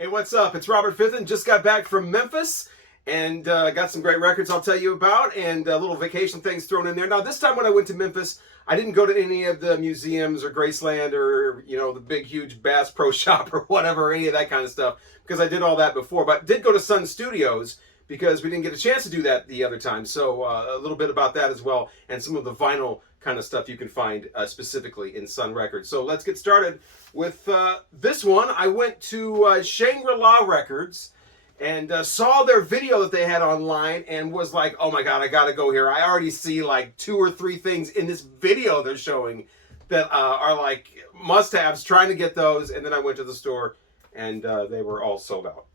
Hey, what's up? It's Robert Fithen. Just got back from Memphis and got some great records I'll tell you about and little vacation things thrown in there. Now, this time when I went to Memphis, I didn't go to any of the museums or Graceland or, you know, the big, huge Bass Pro Shop or whatever, or any of that kind of stuff, because I did all that before. But I did go to Sun Studios because we didn't get a chance to do that the other time. So a little bit about that as well, and some of the vinyl kind of stuff you can find specifically in Sun Records. So let's get started with this one. I went to Shangri-La Records and saw their video that they had online and was like, oh my God, I gotta go here. I already see like 2 or 3 things in this video they're showing that are like must-haves, trying to get those. And then I went to the store and they were all sold out.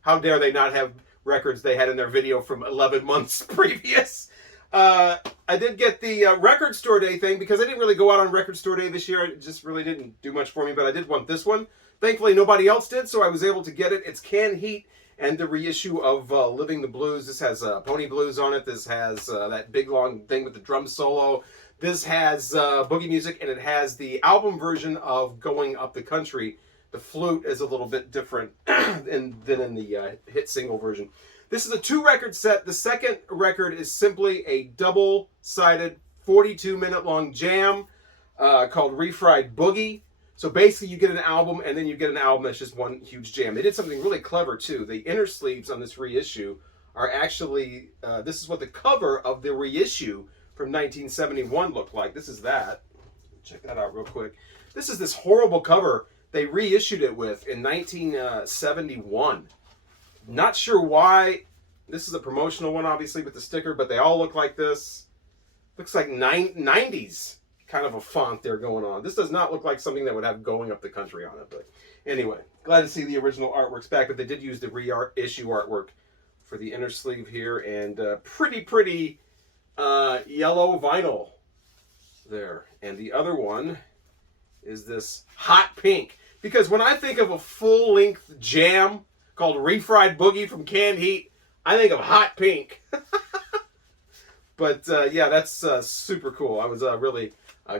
How dare they not have records they had in their video from 11 months previous. I did get the record store day thing because I didn't really go out on record store day this year. It just really didn't do much for me, but I did want this one. Thankfully, nobody else did, so I was able to get it. It's Canned Heat and the reissue of Living the Blues. This has Pony Blues on it. This has that big long thing with the drum solo. This has boogie music, and it has the album version of Going Up the Country. The flute is a little bit different than in the hit single version. This is a 2-record set. The second record is simply a double-sided 42-minute long jam called Refried Boogie. So basically you get an album and then you get an album that's just one huge jam. They did something really clever too. The inner sleeves on this reissue are actually, this is what the cover of the reissue from 1971 looked like. This is that. Check that out real quick. This is this horrible cover they reissued it with in 1971. Not sure why. This is a promotional one, obviously, with the sticker, but they all look like this. Looks like 90s kind of a font there going on. This does not look like something that would have Going Up the Country on it. But anyway, glad to see the original artwork's back, but they did use the reissue artwork for the inner sleeve here, and pretty yellow vinyl there. And the other one is this hot pink, because when I think of a full-length jam called Refried Boogie from Canned Heat, I think of hot pink. But yeah, that's super cool. I was really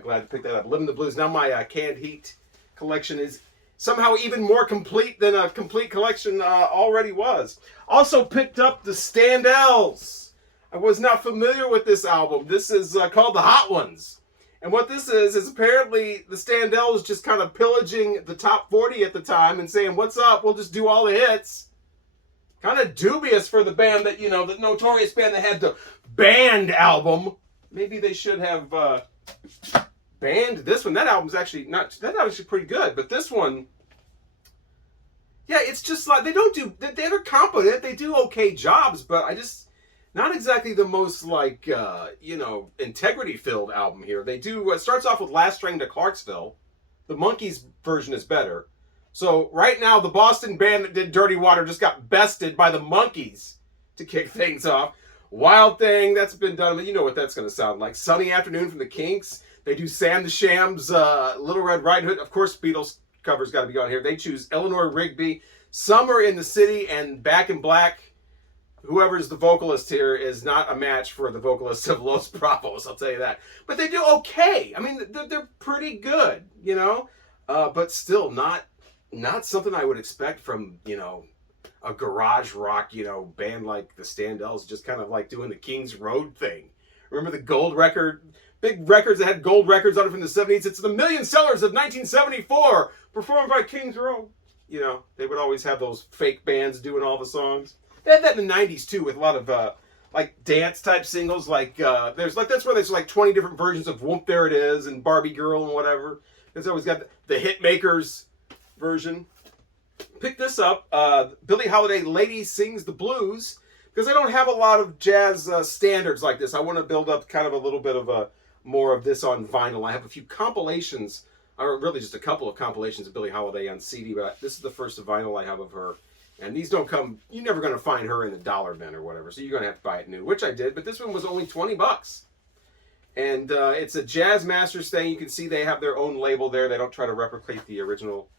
glad to pick that up. Living the Blues. Now my Canned Heat collection is somehow even more complete than a complete collection already was. Also picked up the Standells. I was not familiar with this album. This is called The Hot Ones. And what this is apparently the Standells just kind of pillaging the top 40 at the time and saying, what's up, we'll just do all the hits. Kind of dubious for the band that, you know, the notorious band that had the banned album. Maybe they should have banned this one. That album's actually pretty good, but this one, yeah, it's just like, they're competent, they do okay jobs, but not exactly the most, like, you know, integrity-filled album here. They do, it starts off with Last Train to Clarksville. The Monkees version is better. So right now, the Boston band that did Dirty Water just got bested by the Monkees to kick things off. Wild Thing, that's been done, but you know what that's going to sound like. Sunny Afternoon from the Kinks. They do Sam the Shams, Little Red Riding Hood. Of course, Beatles cover's got to be on here. They choose Eleanor Rigby, Summer in the City, and Back in Black. Whoever's the vocalist here is not a match for the vocalist of Los Bravos, I'll tell you that. But they do okay. I mean, they're pretty good, you know, but still not something I would expect from, you know, a garage rock, you know, band like the Standells, just kind of like doing the King's Road thing. Remember the gold record, big records that had gold records on it from the 70s? It's the million sellers of 1974, performed by King's Road. You know, they would always have those fake bands doing all the songs. They had that in the 90s too, with a lot of like dance type singles. Like that's where there's like 20 different versions of Whoop There It Is and Barbie Girl and whatever. It's always got the Hitmakers version. Pick this up, Billie Holiday, Lady Sings the Blues, because I don't have a lot of jazz standards like this. I want to build up kind of a little bit of more of this on vinyl. I have a few compilations, or really just a couple of compilations of Billie Holiday on CD, but this is the first vinyl I have of her. And these don't come, you're never going to find her in the dollar bin or whatever, so you're going to have to buy it new, which I did, but this one was only 20 bucks. And it's a Jazz Masters thing. You can see they have their own label there. They don't try to replicate the original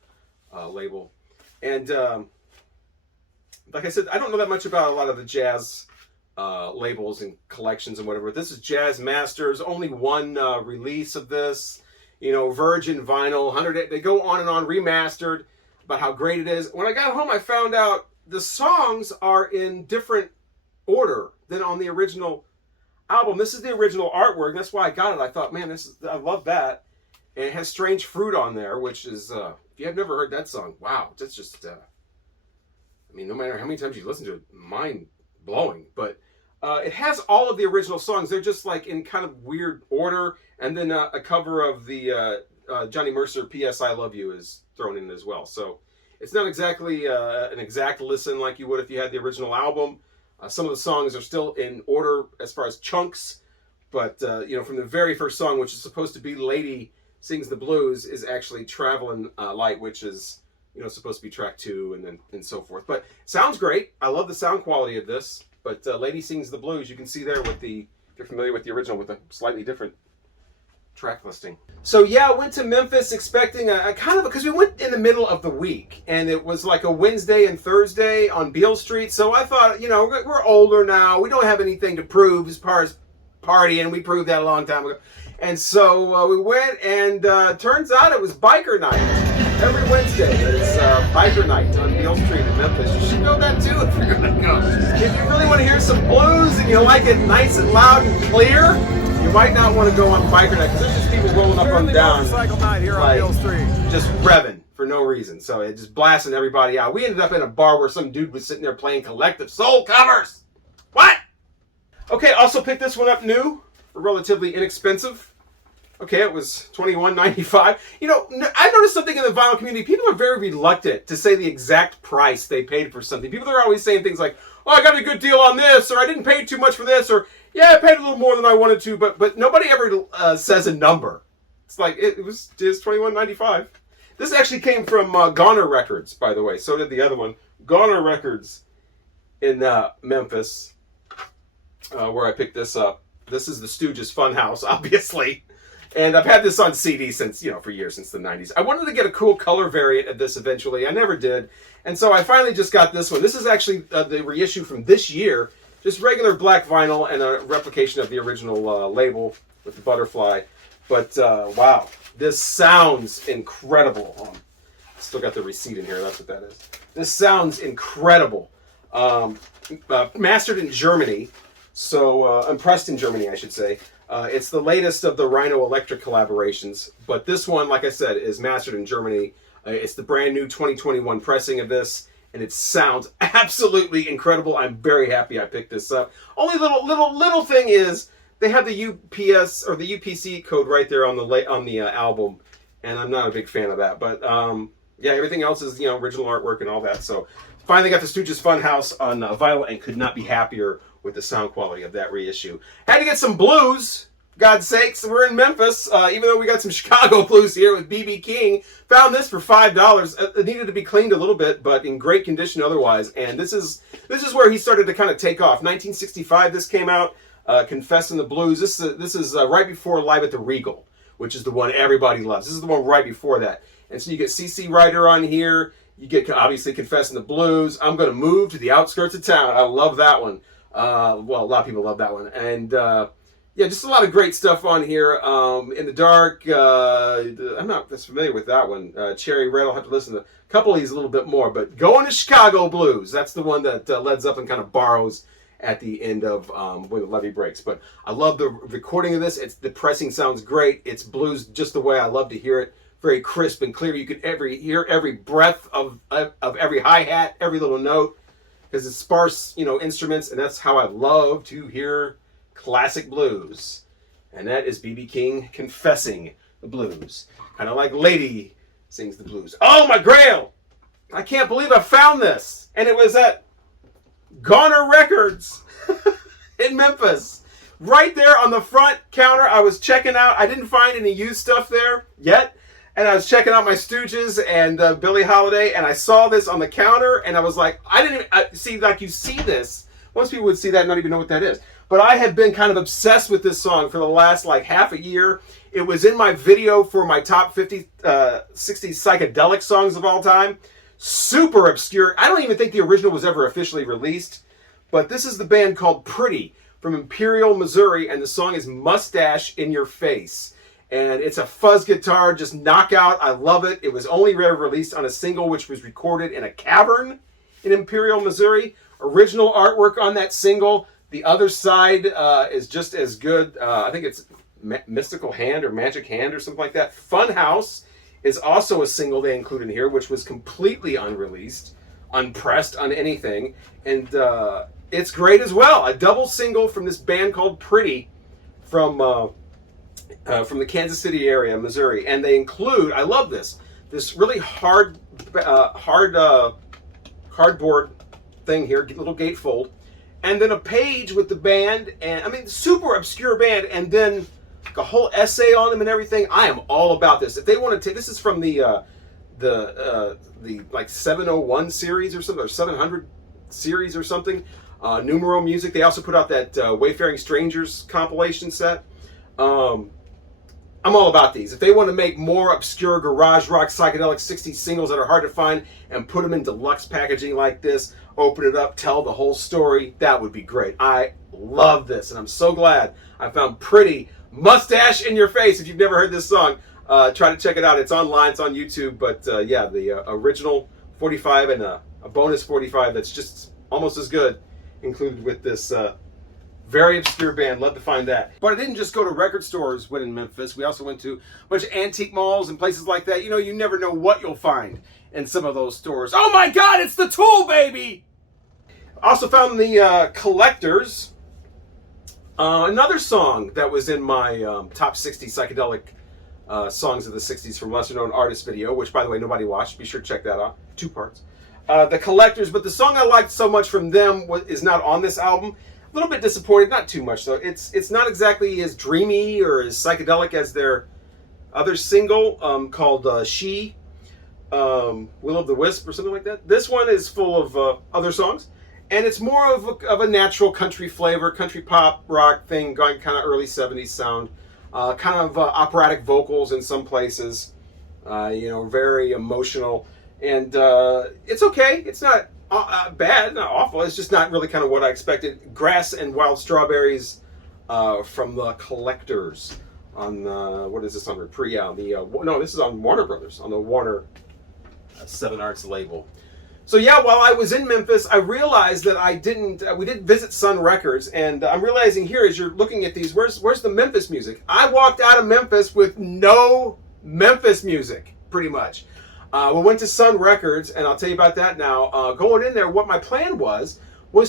label. And like I said, I don't know that much about a lot of the jazz labels and collections and whatever. This is Jazz Masters, only one release of this. You know, Virgin Vinyl, 100, they go on and on, remastered. about how great it is. When I got home, I found out the songs are in different order than on the original album. This is the original artwork. That's why I got it. I thought, man, I love that. And it has Strange Fruit on there, which is, if you have never heard that song, wow, that's just, I mean, no matter how many times you listen to it, mind-blowing. But it has all of the original songs. They're just like in kind of weird order. And then a cover of the Johnny Mercer, P.S. I Love You is thrown in as well. So it's not exactly an exact listen like you would if you had the original album. Some of the songs are still in order as far as chunks. But, from the very first song, which is supposed to be Lady Sings the Blues, is actually Travelin' Light, which is, supposed to be track 2 and so forth. But sounds great. I love the sound quality of this. But Lady Sings the Blues, you can see there with if you're familiar with the original, with a slightly different track listing. So yeah, I went to Memphis expecting a kind of, because we went in the middle of the week, and it was like a Wednesday and Thursday on Beale Street. So I thought, we're older now. We don't have anything to prove as far as partying. We proved that a long time ago. And so we went, and turns out it was biker night. Every Wednesday is biker night on Beale Street in Memphis. You should know that too if you're going to go. If you really want to hear some blues and you like it nice and loud and clear, you might not want to go on biker night, because there's just people rolling up and down. Motorcycle night here on Beale Street. Just revving for no reason. So it just blasting everybody out. We ended up in a bar where some dude was sitting there playing Collective Soul covers. What? Okay, also picked this one up new, relatively inexpensive. Okay, it was $21.95. I noticed something in the vinyl community. People are very reluctant to say the exact price they paid for something. People are always saying things like, oh, I got a good deal on this, or I didn't pay too much for this, or yeah, I paid a little more than I wanted to, but nobody ever says a number. It's like, it's $21.95. This actually came from Goner Records, by the way. So did the other one. Goner Records in Memphis, where I picked this up. This is the Stooges Funhouse, obviously. And I've had this on CD since, for years, since the 90s. I wanted to get a cool color variant of this eventually. I never did. And so I finally just got this one. This is actually the reissue from this year. Just regular black vinyl and a replication of the original label with the butterfly. But, wow, this sounds incredible. Still got the receipt in here. That's what that is. This sounds incredible. Mastered in Germany. So, pressed in Germany, I should say. It's the latest of the Rhino Electric collaborations, but this one, like I said, is mastered in Germany. It's the brand new 2021 pressing of this, and it sounds absolutely incredible. I'm very happy I picked this up. Only little thing is they have the UPS or the UPC code right there on the album, and I'm not a big fan of that. But yeah, everything else is original artwork and all that. So finally got the Stooges Funhouse on vinyl, and could not be happier with the sound quality of that reissue. Had to get some blues, God's sakes. We're in Memphis, even though we got some Chicago blues here with B.B. King. Found this for $5. It needed to be cleaned a little bit, but in great condition otherwise. And this is where he started to kind of take off. 1965, this came out. Confessing the Blues. This is right before Live at the Regal, which is the one everybody loves. This is the one right before that. And so you get C.C. Ryder on here. You get, obviously, Confessing the Blues. I'm Going to Move to the Outskirts of Town. I love that one. Well, a lot of people love that one. And, yeah, just a lot of great stuff on here. In the Dark, I'm not as familiar with that one. Cherry Red, I'll have to listen to a couple of these a little bit more. But Going to Chicago Blues, that's the one that Led Zeppelin kind of borrows at the end of When the Levee Breaks. But I love the recording of this. The pressing sounds great. It's blues just the way I love to hear it. Very crisp and clear. You can hear every breath of every hi-hat, every little note. Because it's sparse, instruments, and that's how I love to hear classic blues. And that is B.B. King confessing the blues. Kind of like Lady Sings the Blues. Oh, my grail! I can't believe I found this. And it was at Goner Records in Memphis. Right there on the front counter, I was checking out. I didn't find any used stuff there yet. And I was checking out my Stooges and Billie Holiday, and I saw this on the counter, and I was like, I didn't even see, like, you see this. Most people would see that and not even know what that is. But I have been kind of obsessed with this song for the last, like, half a year. It was in my video for my top 60 psychedelic songs of all time. Super obscure. I don't even think the original was ever officially released. But this is the band called Pretty from Imperial, Missouri, and the song is Mustache in Your Face. And it's a fuzz guitar, just knockout. I love it. It was only released on a single, which was recorded in a cavern in Imperial, Missouri. Original artwork on that single. The other side is just as good. I think it's Mystical Hand or Magic Hand or something like that. Funhouse is also a single they included in here, which was completely unreleased, unpressed on anything. And it's great as well. A double single from this band called Pretty from the Kansas City area, Missouri. And they include, I love this really cardboard thing here, little gatefold, and then a page with the band, and I mean, super obscure band, and then a whole essay on them and everything. I am all about this. If they want to take, this is from the like 701 series or something, or 700 series or something. Numero Music. They also put out that Wayfaring Strangers compilation set. I'm all about these. If they want to make more obscure garage rock psychedelic 60s singles that are hard to find and put them in deluxe packaging like this, open it up, tell the whole story, that would be great. I love this, and I'm so glad I found Pretty. Mustache in Your Face. If you've never heard this song, try to check it out. It's online, it's on YouTube, but yeah, the original 45 and a bonus 45 that's just almost as good included with this very obscure band. Love to find that. But I didn't just go to record stores when in Memphis. We also went to a bunch of antique malls and places like that. You know, you never know what you'll find in some of those stores. Oh my God, it's the Tool, baby! Also found the Collectors. Another song that was in my top 60 psychedelic songs of the 60s from lesser known artist video, which by the way, nobody watched. Be sure to check that out. 2 parts. The Collectors, but the song I liked so much from them is not on this album. A little bit disappointed, not too much though. It's not exactly as dreamy or as psychedelic as their other single called She, Will of the Wisp or something like that. This one is full of other songs, and it's more of a natural country flavor, country pop rock thing, going kind of early 70s sound, kind of operatic vocals in some places, you know, very emotional, and it's okay. It's not bad, not awful. It's just not really kind of what I expected. Grass and Wild Strawberries from the Collectors on what is this on Reprial? No, this is on Warner Brothers, on the Warner 7 Arts label. So yeah, while I was in Memphis, I realized that we didn't visit Sun Records, and I'm realizing here as you're looking at these, where's the Memphis music? I walked out of Memphis with no Memphis music, pretty much. We went to Sun Records, and I'll tell you about that now. Going in there, what my plan was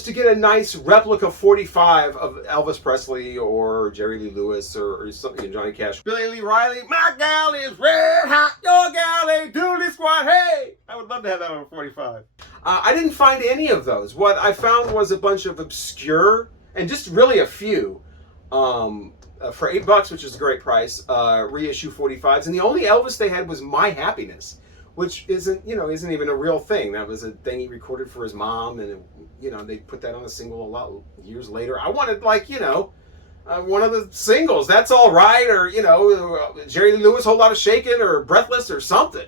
to get a nice replica 45 of Elvis Presley or Jerry Lee Lewis or something, Johnny Cash. Billy Lee Riley, my gal is red hot, your gal ain't dooley squad, hey! I would love to have that on a 45. I didn't find any of those. What I found was a bunch of obscure, and just really a few, for $8, which is a great price, reissue 45s, and the only Elvis they had was My Happiness, which isn't even a real thing. That was a thing he recorded for his mom, and they put that on a single a lot years later. I wanted one of the singles, That's All Right, or Jerry Lee Lewis, Whole Lot of Shakin', or Breathless, or something.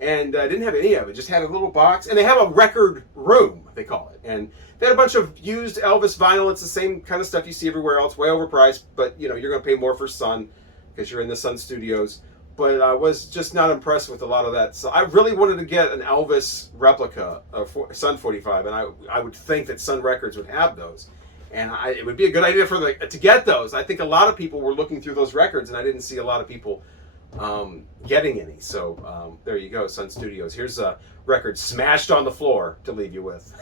And I didn't have any of it. Just had a little box, and they have a record room, they call it. And they had a bunch of used Elvis vinyl. It's the same kind of stuff you see everywhere else, way overpriced, but you're going to pay more for Sun because you're in the Sun Studios. But I was just not impressed with a lot of that. So I really wanted to get an Elvis replica of Sun 45, and I would think that Sun Records would have those. And it would be a good idea to get those. I think a lot of people were looking through those records, and I didn't see a lot of people getting any. So there you go, Sun Studios. Here's a record smashed on the floor to leave you with.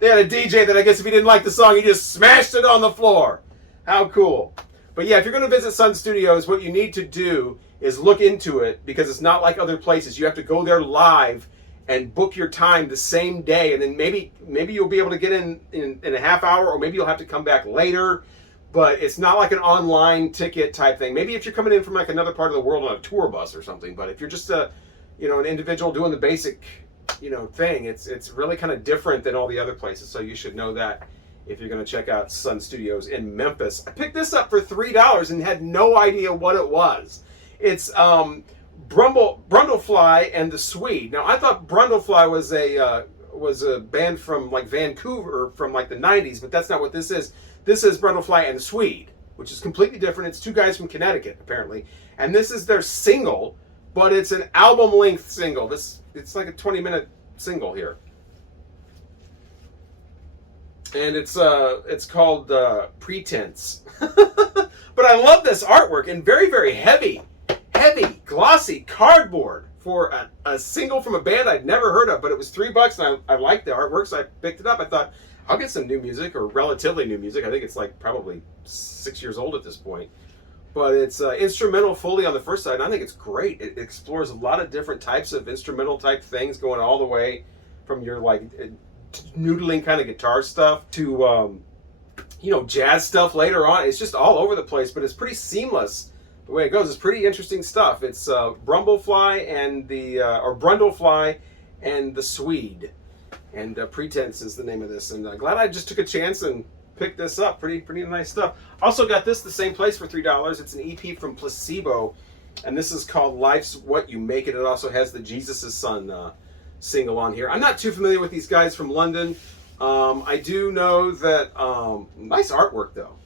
They had a DJ that I guess if he didn't like the song, he just smashed it on the floor. How cool. But yeah, if you're going to visit Sun Studios, what you need to do is look into it, because it's not like other places. You have to go there live and book your time the same day, and then maybe you'll be able to get in a half hour, or maybe you'll have to come back later. But it's not like an online ticket type thing. Maybe if you're coming in from like another part of the world on a tour bus or something. But if you're just an individual doing the basic thing, it's really kind of different than all the other places. So you should know that if you're going to check out Sun Studios in Memphis. I picked this up for $3 and had no idea what it was. It's Brundlefly and the Swede. Now, I thought Brundlefly was a band from like Vancouver from like the 90s, but that's not what this is. This is Brundlefly and the Swede. which is completely different. It's two guys from Connecticut, apparently. And this is their single, but it's an album-length single. It's like a 20-minute single here. And it's called Pretense. But I love this artwork, and very, very heavy, glossy cardboard for a single from a band I'd never heard of, but it was $3, and I liked the artwork, so I picked it up. I thought, I'll get some new music, or relatively new music. I think it's like probably 6 years old at this point. But it's instrumental fully on the first side, and I think it's great. It explores a lot of different types of instrumental type things, going all the way from your like noodling kind of guitar stuff to jazz stuff later on. It's just all over the place, but it's pretty seamless the way it goes. It's pretty interesting stuff. It's Brundlefly and Brundlefly and the Swede, and Pretense is the name of this. And glad I just took a chance and picked this up. Pretty nice stuff. Also got this the same place for $3. It's an EP from Placebo, and this is called Life's What You Make It. It also has the Jesus' Son single on here. I'm not too familiar with these guys from London. I do know that nice artwork though.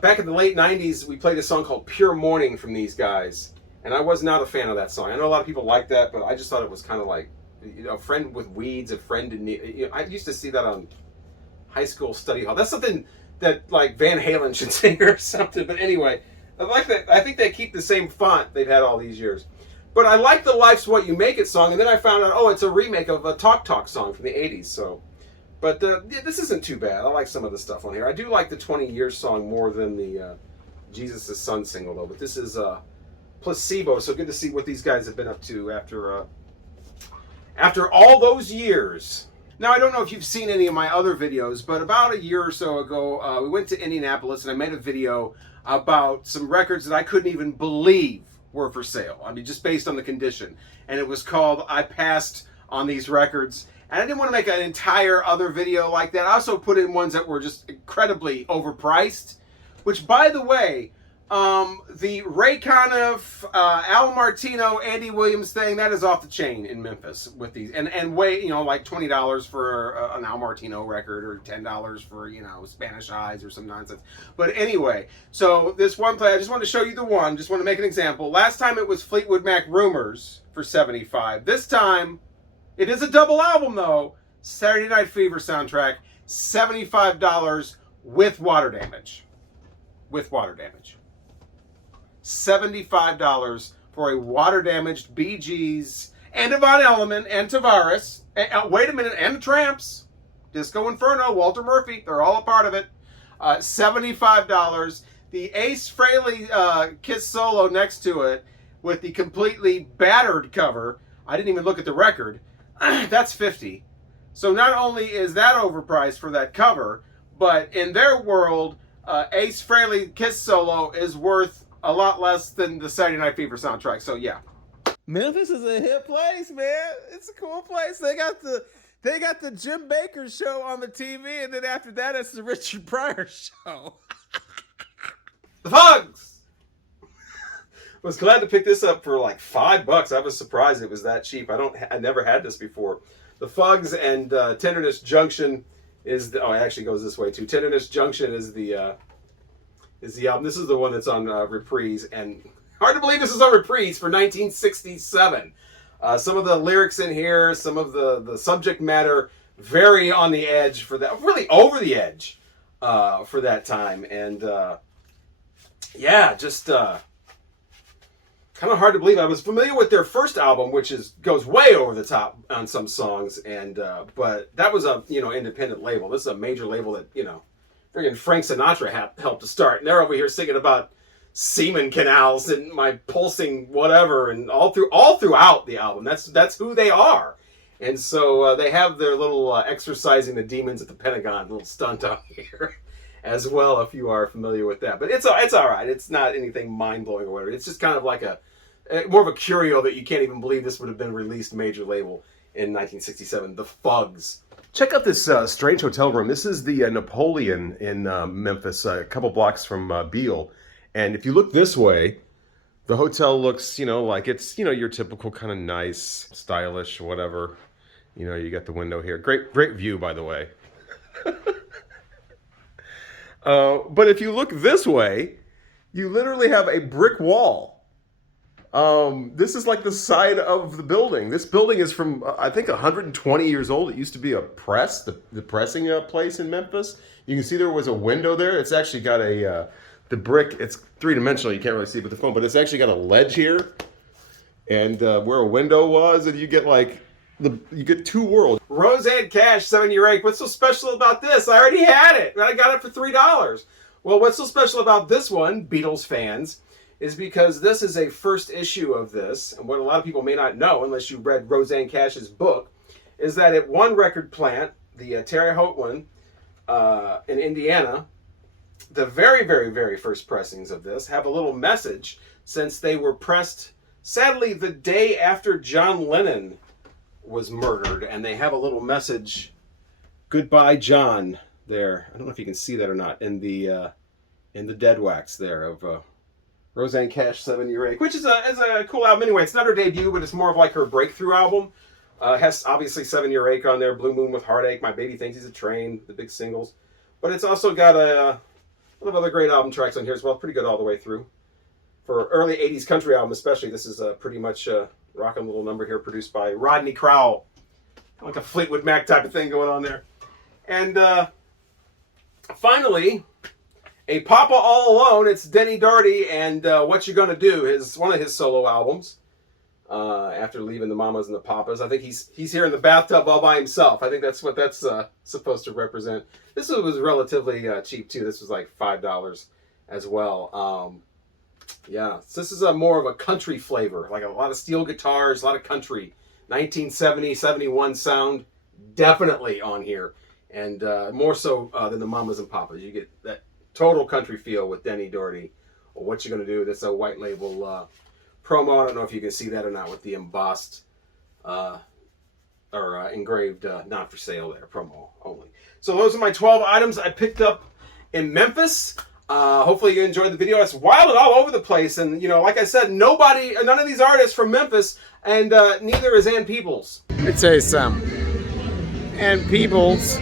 Back in the late 90s, we played a song called Pure Morning from these guys, and I was not a fan of that song. I know a lot of people like that, but I just thought it was kind of like a friend with weeds, a friend in need. I used to see that on high school study hall. That's something that like Van Halen should sing or something. But anyway, I like that. I think they keep the same font they've had all these years. But I like the Life's What You Make It song, and then I found out, oh, it's a remake of a Talk Talk song from the 80s. So, but this isn't too bad. I like some of the stuff on here. I do like the 20 Years song more than the Jesus' Son single, though. But this is Placebo, so good to see what these guys have been up to after all those years. Now, I don't know if you've seen any of my other videos, but about a year or so ago, we went to Indianapolis, and I made a video about some records that I couldn't even believe were for sale. I mean, just based on the condition. And it was called I Passed on These Records. And I didn't want to make an entire other video like that. I also put in ones that were just incredibly overpriced. Which, by the way, the Ray Conniff, Al Martino, Andy Williams thing, that is off the chain in Memphis with these. And way, like $20 for an Al Martino record, or $10 for, Spanish Eyes or some nonsense. But anyway, so this one play, I just wanted to show you the one, just want to make an example. Last time it was Fleetwood Mac Rumors for $75. This time, it is a double album though, Saturday Night Fever soundtrack, $75 with water damage. With water damage. $75 for a water-damaged Bee Gees and a Von Elliman and Tavares. And, wait a minute, and the Tramps. Disco Inferno, Walter Murphy. They're all a part of it. $75. The Ace Frehley Kiss solo next to it with the completely battered cover. I didn't even look at the record. That's $50. So not only is that overpriced for that cover, but in their world, Ace Frehley Kiss solo is worth a lot less than the Saturday Night Fever soundtrack. So yeah, Memphis is a hip place, man. It's a cool place. They got the Jim Baker show on the TV, and then after that, it's the Richard Pryor show. The Fugs. Was glad to pick this up for like $5. I was surprised it was that cheap. I never had this before. The Fugs and Tenderness Junction is the, it actually goes this way too. Tenderness Junction is the album. This is the one that's on Reprise, and hard to believe this is on Reprise for 1967. Some of the lyrics in here, some of the subject matter, very on the edge for that, really over the edge for that time, and just kind of hard to believe. I was familiar with their first album, which goes way over the top on some songs, and but that was a independent label. This is a major label that friggin' Frank Sinatra helped to start, and they're over here singing about semen canals and my pulsing whatever, and all throughout the album. That's who they are, and so they have their little exorcising the demons at the Pentagon little stunt out here as well, if you are familiar with that. But it's all right. It's not anything mind blowing or whatever. It's just kind of like more of a curio that you can't even believe this would have been released major label in 1967. The Fugs. Check out this strange hotel room. This is the Napoleon in Memphis, a couple blocks from Beale. And if you look this way, the hotel looks, like it's, your typical kind of nice, stylish, whatever. You got the window here. Great view, by the way. But if you look this way, you literally have a brick wall. This is like the side of the building. This building is from, I think, 120 years old. It used to be a press, the pressing place in Memphis. You can see there was a window there. It's actually got the brick, it's three-dimensional. You can't really see it with the phone, but it's actually got a ledge here. And where a window was, and you get like, you get two worlds. Roseanne Cash 7-year rake. What's so special about this? I already had it, and I got it for $3. Well, what's so special about this one, Beatles fans, is because this is a first issue of this, and what a lot of people may not know, unless you read Roseanne Cash's book, is that at one record plant, the Terre Haute one in Indiana, the very, very, very first pressings of this have a little message, since they were pressed, sadly, the day after John Lennon was murdered, and they have a little message, "Goodbye, John," there. I don't know if you can see that or not, in the dead wax there of Roseanne Cash 7-year rake, which is a cool album anyway. It's not her debut, but it's more of like her breakthrough album. Has obviously 7-year rake on there, Blue Moon with Heartache, My Baby Thinks He's a Train, the big singles. But it's also got a lot of other great album tracks on here as well. Pretty good all the way through. For early 80s country album especially, this is pretty much a rockin' little number here produced by Rodney Crowell. Like a Fleetwood Mac type of thing going on there. And finally, a Papa All Alone. It's Denny Darby and What You Gonna Do, one of his solo albums. After leaving the Mamas and the Papas, I think he's here in the bathtub all by himself. I think that's what that's supposed to represent. This was relatively cheap too. This was like $5 as well. Yeah, so this is more of a country flavor, like a lot of steel guitars, a lot of country, 1970, 71 sound, definitely on here, and more so than the Mamas and Papas. You get that total country feel with Denny Darby. Well, What You Gonna Do? That's a white label promo. I don't know if you can see that or not with the embossed or engraved not for sale there, promo only. So those are my 12 items I picked up in Memphis. Hopefully you enjoyed the video. It's wild and all over the place, and you know, like I said, none of these artists from Memphis, and neither is Ann Peebles. Let me tell you something. Ann Peebles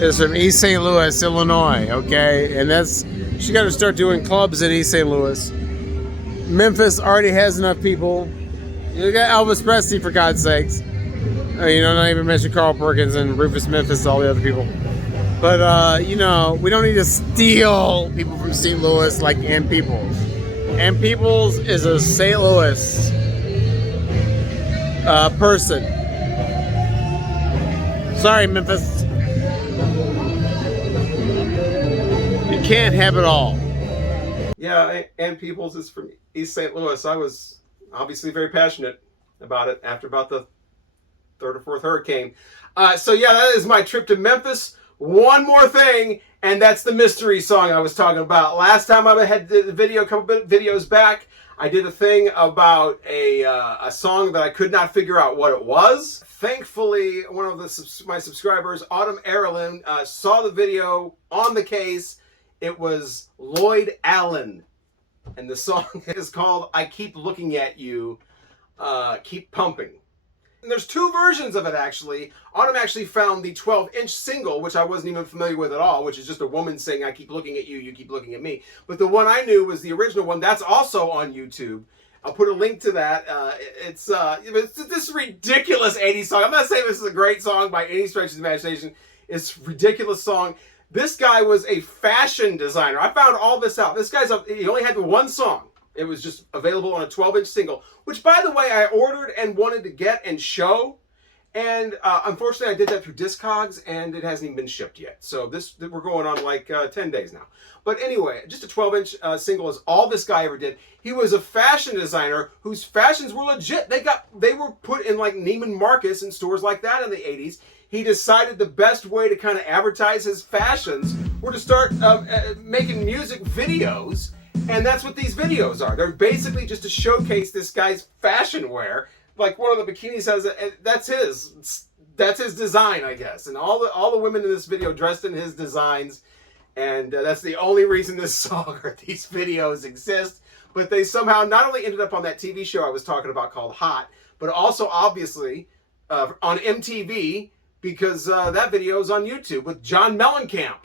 is from East St. Louis, Illinois, okay? And she got to start doing clubs in East St. Louis. Memphis already has enough people. You got Elvis Presley, for God's sakes. You know, not even mention Carl Perkins and Rufus Memphis, all the other people. But, you know, we don't need to steal people from St. Louis like Ann Peebles. Ann Peebles is a St. Louis person. Sorry, Memphis. You can't have it all. Yeah, Ann Peebles is from East St. Louis. I was obviously very passionate about it after about the third or fourth hurricane. So yeah, that is my trip to Memphis. One more thing, and that's the mystery song I was talking about. Last time I had the video, a couple of videos back, I did a thing about a song that I could not figure out what it was. Thankfully, one of my subscribers, Autumn Erilyn, saw the video on the case. It was Lloyd Allen, and the song is called I Keep Looking at You, Keep Pumping. And there's two versions of it, actually. Autumn actually found the 12-inch single, which I wasn't even familiar with at all, which is just a woman saying, I keep looking at you, you keep looking at me. But the one I knew was the original one. That's also on YouTube. I'll put a link to that. It's this ridiculous 80s song. I'm not saying this is a great song by any stretch of the imagination. It's a ridiculous song. This guy was a fashion designer. I found all this out. This guy's he only had one song. It was just available on a 12-inch single, which, by the way, I ordered and wanted to get and show. And unfortunately, I did that through Discogs, and it hasn't even been shipped yet. So we're going on like 10 days now. But anyway, just a 12-inch single is all this guy ever did. He was a fashion designer whose fashions were legit. They were put in like Neiman Marcus and stores like that in the 80s. He decided the best way to kind of advertise his fashions were to start making music videos. And that's what these videos are. They're basically just to showcase this guy's fashion wear. Like one of the bikinis has that's his design, I guess. And all the women in this video dressed in his designs. And that's the only reason this song or these videos exist. But they somehow not only ended up on that TV show I was talking about called Hot, but also obviously on MTV, because that video is on YouTube with John Mellencamp.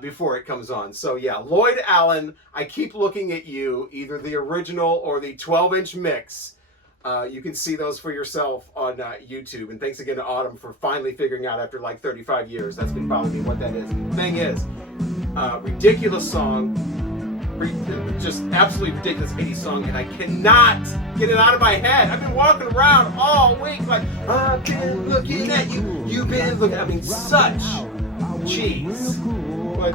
before it comes on. So yeah, Lloyd Allen, I keep looking at you, either the original or the 12-inch mix. You can see those for yourself on YouTube. And thanks again to Autumn for finally figuring out after like 35 years. That's been bothering me what that is. Thing is, ridiculous song. Just absolutely ridiculous 80s song, and I cannot get it out of my head. I've been walking around all week like, I've been looking at you, you've been looking at me. Such cheese. But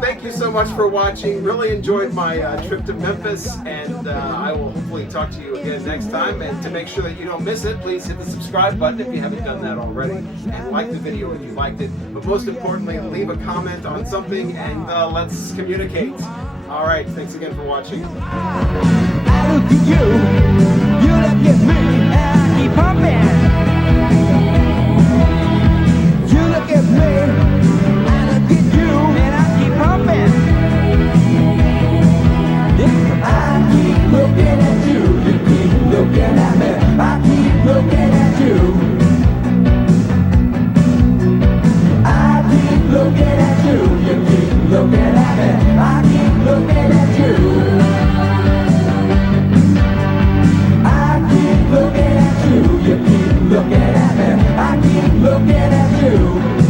thank you so much for watching. Really enjoyed my trip to Memphis, and I will hopefully talk to you again next time. And to make sure that you don't miss it, please hit the subscribe button if you haven't done that already, and like the video if you liked it. But most importantly, leave a comment on something, and let's communicate. All right, thanks again for watching. I look at you, you look at me, and I keep pumping. You look at me, I look at you, and I keep pumping. I keep looking at you, you keep looking at me. I keep looking at you. I keep looking at you, you keep looking at me. I keep looking at you. I keep looking at you, you keep looking at me. I keep looking at you.